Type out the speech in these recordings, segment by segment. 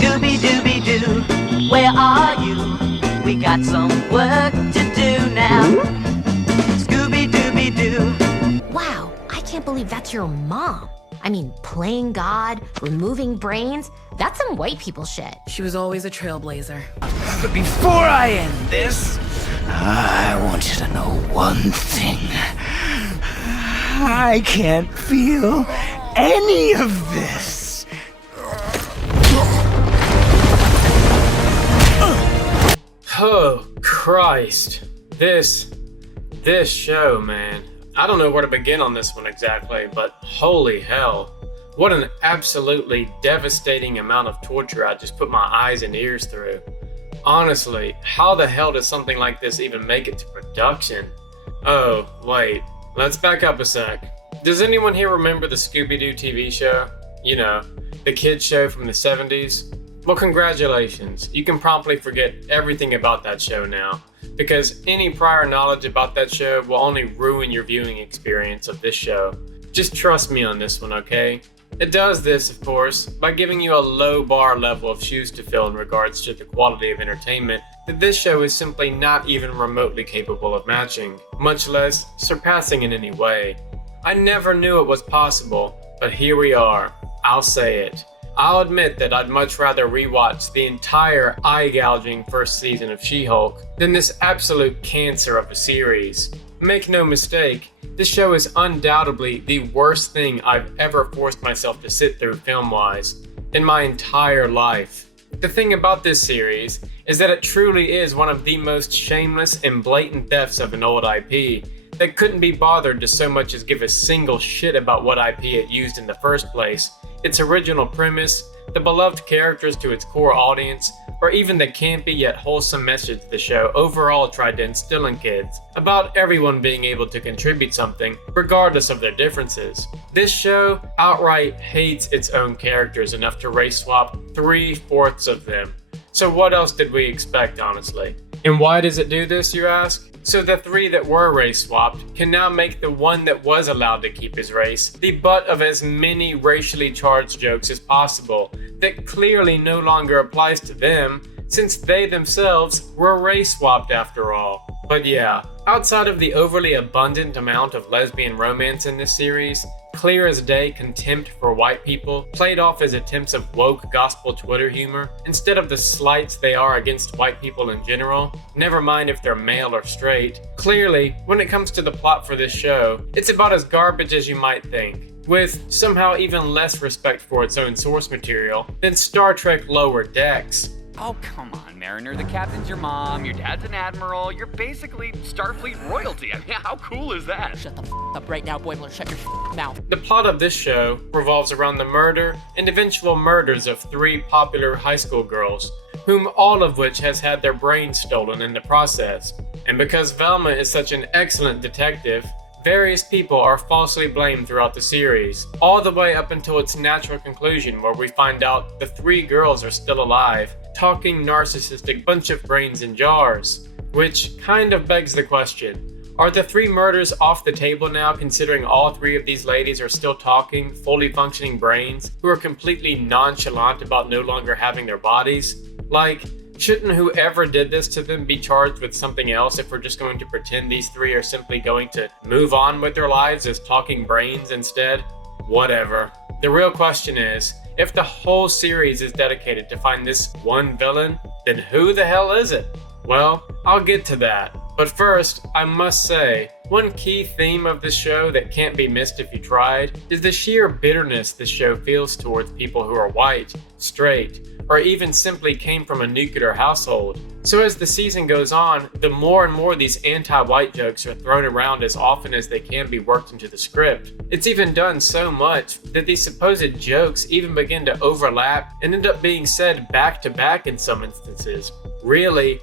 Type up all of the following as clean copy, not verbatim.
Scooby-dooby-doo, where are you? We got some work to do now. Scooby-dooby-doo. Wow, I can't believe that's your mom. I mean, playing God, removing brains, that's some white people shit. She was always a trailblazer. But before I end this, I want you to know one thing. I can't feel any of this. Oh, Christ. This show, man. I don't know where to begin on this one exactly, but holy hell. What an absolutely devastating amount of torture I just put my eyes and ears through. Honestly, how the hell does something like this even make it to production? Oh, wait. Let's back up a sec. Does anyone here remember the Scooby-Doo TV show? You know, the kids show from the 70s? Well, congratulations. You can promptly forget everything about that show now, because any prior knowledge about that show will only ruin your viewing experience of this show. Just trust me on this one, okay? It does this, of course, by giving you a low bar level of shoes to fill in regards to the quality of entertainment that this show is simply not even remotely capable of matching, much less surpassing in any way. I never knew it was possible, but here we are. I'll say it. I'll admit that I'd much rather rewatch the entire eye-gouging first season of She-Hulk than this absolute cancer of a series. Make no mistake, this show is undoubtedly the worst thing I've ever forced myself to sit through film-wise in my entire life. The thing about this series is that it truly is one of the most shameless and blatant thefts of an old IP that couldn't be bothered to so much as give a single shit about what IP it used in the first place, its original premise, the beloved characters to its core audience, or even the campy yet wholesome message the show overall tried to instill in kids about everyone being able to contribute something, regardless of their differences. This show outright hates its own characters enough to race swap 3/4 of them. So what else did we expect, honestly? And why does it do this, you ask? So the 3 that were race swapped can now make the one that was allowed to keep his race the butt of as many racially charged jokes as possible that clearly no longer applies to them, since they themselves were race swapped after all. But yeah, outside of the overly abundant amount of lesbian romance in this series, clear as day contempt for white people played off as attempts of woke gospel Twitter humor instead of the slights they are against white people in general, never mind if they're male or straight. Clearly, when it comes to the plot for this show, it's about as garbage as you might think, with somehow even less respect for its own source material than Star Trek Lower Decks. Oh, come on, Mariner. The captain's your mom, your dad's an admiral, you're basically Starfleet royalty. I mean, how cool is that? Shut the up right now, Boimler. Shut your mouth. The plot of this show revolves around the murder and eventual murders of 3 popular high school girls, whom all of which has had their brains stolen in the process. And because Velma is such an excellent detective, various people are falsely blamed throughout the series, all the way up until its natural conclusion where we find out the 3 girls are still alive, talking narcissistic bunch of brains in jars. Which kind of begs the question, are the 3 murders off the table now, considering all 3 of these ladies are still talking, fully functioning brains who are completely nonchalant about no longer having their bodies? Like, shouldn't whoever did this to them be charged with something else if we're just going to pretend these 3 are simply going to move on with their lives as talking brains instead? Whatever. The real question is, if the whole series is dedicated to find this one villain, then who the hell is it? Well, I'll get to that. But first, I must say, one key theme of this show that can't be missed if you tried is the sheer bitterness this show feels towards people who are white, straight, or even simply came from a nuclear household. So as the season goes on, the more and more these anti-white jokes are thrown around as often as they can be worked into the script. It's even done so much that these supposed jokes even begin to overlap and end up being said back to back in some instances. Really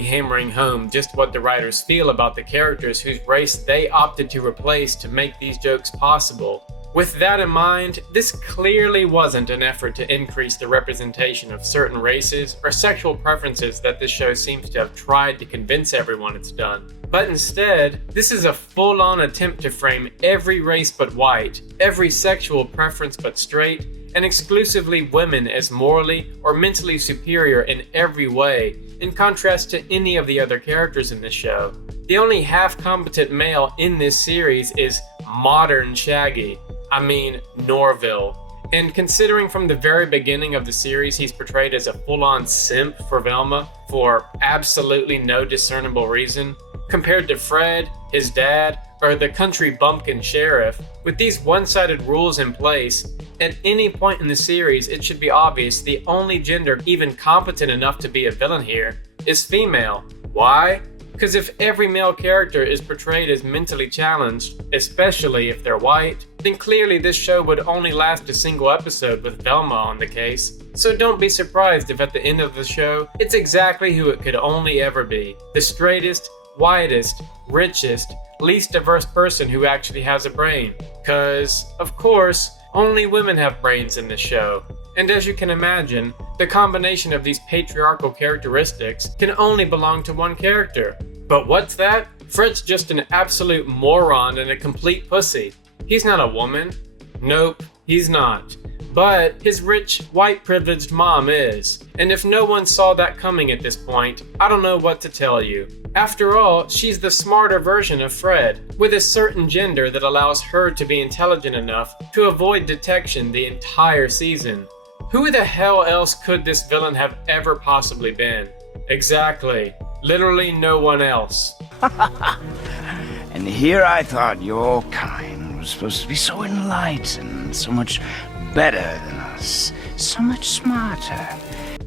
hammering home just what the writers feel about the characters whose race they opted to replace to make these jokes possible. With that in mind, this clearly wasn't an effort to increase the representation of certain races or sexual preferences that this show seems to have tried to convince everyone it's done. But instead, this is a full-on attempt to frame every race but white, every sexual preference but straight, and exclusively women as morally or mentally superior in every way, in contrast to any of the other characters in this show. The only half-competent male in this series is modern Shaggy. I mean, Norville. And considering from the very beginning of the series he's portrayed as a full-on simp for Velma for absolutely no discernible reason, compared to Fred, his dad, or the country bumpkin sheriff, with these one-sided rules in place, at any point in the series it should be obvious the only gender even competent enough to be a villain here is female. Why? Because if every male character is portrayed as mentally challenged, especially if they're white, then clearly this show would only last a single episode with Velma on the case. So don't be surprised if at the end of the show, it's exactly who it could only ever be. The straightest, whitest, richest, least diverse person who actually has a brain. Cause, of course, only women have brains in this show. And as you can imagine, the combination of these patriarchal characteristics can only belong to one character. But what's that? Fred's just an absolute moron and a complete pussy. He's not a woman. Nope, he's not. But his rich, white privileged mom is. And if no one saw that coming at this point, I don't know what to tell you. After all, she's the smarter version of Fred, with a certain gender that allows her to be intelligent enough to avoid detection the entire season. Who the hell else could this villain have ever possibly been? Exactly. Literally no one else. And here I thought your kind was supposed to be so enlightened, so much better than us, so much smarter.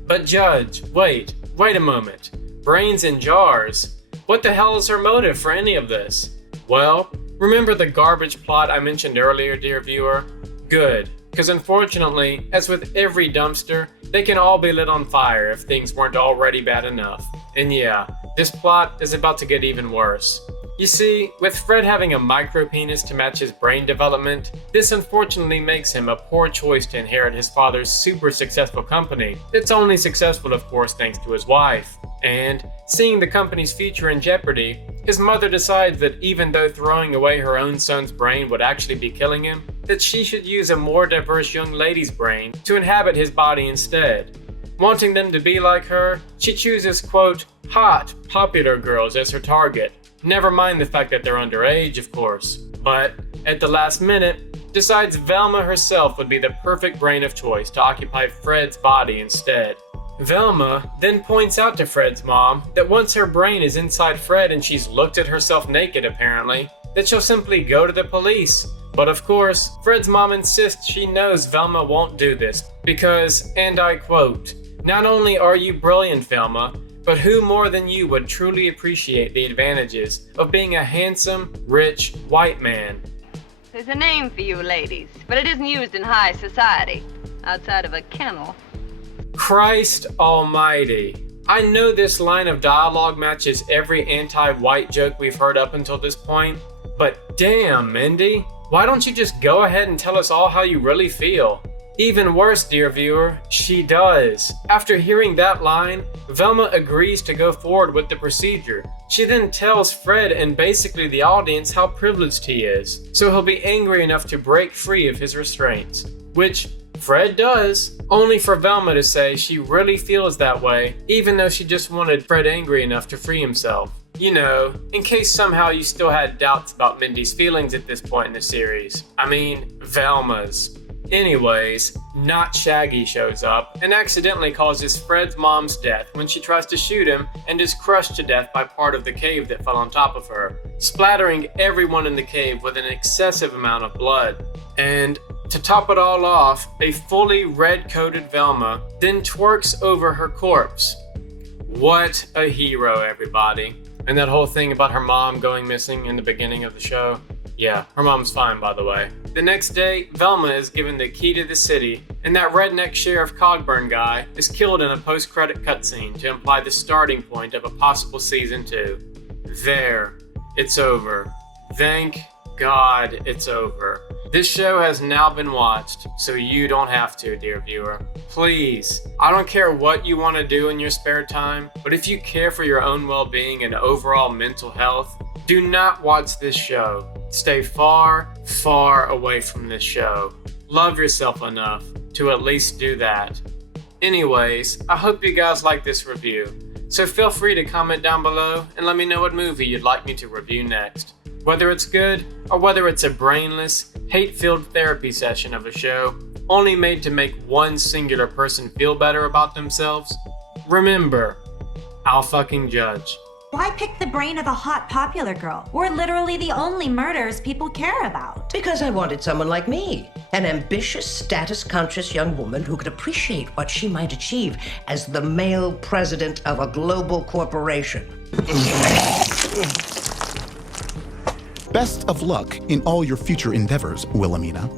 But Judge, wait a moment. Brains in jars? What the hell is her motive for any of this? Well, remember the garbage plot I mentioned earlier, dear viewer? Good, because unfortunately, as with every dumpster, they can all be lit on fire if things weren't already bad enough. And yeah, this plot is about to get even worse. You see, with Fred having a micro-penis to match his brain development, this unfortunately makes him a poor choice to inherit his father's super successful company. It's only successful, of course, thanks to his wife. And, seeing the company's future in jeopardy, his mother decides that even though throwing away her own son's brain would actually be killing him, that she should use a more diverse young lady's brain to inhabit his body instead. Wanting them to be like her, she chooses, quote, hot, popular girls as her target. Never mind the fact that they're underage, of course. But, at the last minute, decides Velma herself would be the perfect brain of choice to occupy Fred's body instead. Velma then points out to Fred's mom that once her brain is inside Fred and she's looked at herself naked apparently, that she'll simply go to the police. But of course, Fred's mom insists she knows Velma won't do this because, and I quote, "Not only are you brilliant, Velma, but who more than you would truly appreciate the advantages of being a handsome, rich, white man?" There's a name for you ladies, but it isn't used in high society, outside of a kennel. Christ almighty. I know this line of dialogue matches every anti-white joke we've heard up until this point, but damn, Mindy, why don't you just go ahead and tell us all how you really feel? Even worse, dear viewer, she does. After hearing that line, Velma agrees to go forward with the procedure. She then tells Fred and basically the audience how privileged he is, so he'll be angry enough to break free of his restraints. Which Fred does, only for Velma to say she really feels that way, even though she just wanted Fred angry enough to free himself. You know, in case somehow you still had doubts about Mindy's feelings at this point in the series. I mean, Velma's. Anyways, not Shaggy shows up and accidentally causes Fred's mom's death when she tries to shoot him and is crushed to death by part of the cave that fell on top of her, splattering everyone in the cave with an excessive amount of blood. And to top it all off, a fully red-coated Velma then twerks over her corpse. What a hero, everybody. And that whole thing about her mom going missing in the beginning of the show? Yeah, her mom's fine, by the way. The next day, Velma is given the key to the city, and that redneck Sheriff Cogburn guy is killed in a post-credit cutscene to imply the starting point of a possible season 2. There. It's over. Thank God it's over. This show has now been watched, so you don't have to, dear viewer. Please, I don't care what you want to do in your spare time, but if you care for your own well-being and overall mental health, do not watch this show. Stay far, far away from this show. Love yourself enough to at least do that. Anyways, I hope you guys like this review, so feel free to comment down below and let me know what movie you'd like me to review next. Whether it's good, or whether it's a brainless, hate-filled therapy session of a show, only made to make one singular person feel better about themselves, remember, I'll fucking judge. Why pick the brain of a hot popular girl? We're literally the only murders people care about. Because I wanted someone like me. An ambitious, status-conscious young woman who could appreciate what she might achieve as the male president of a global corporation. Best of luck in all your future endeavors, Wilhelmina.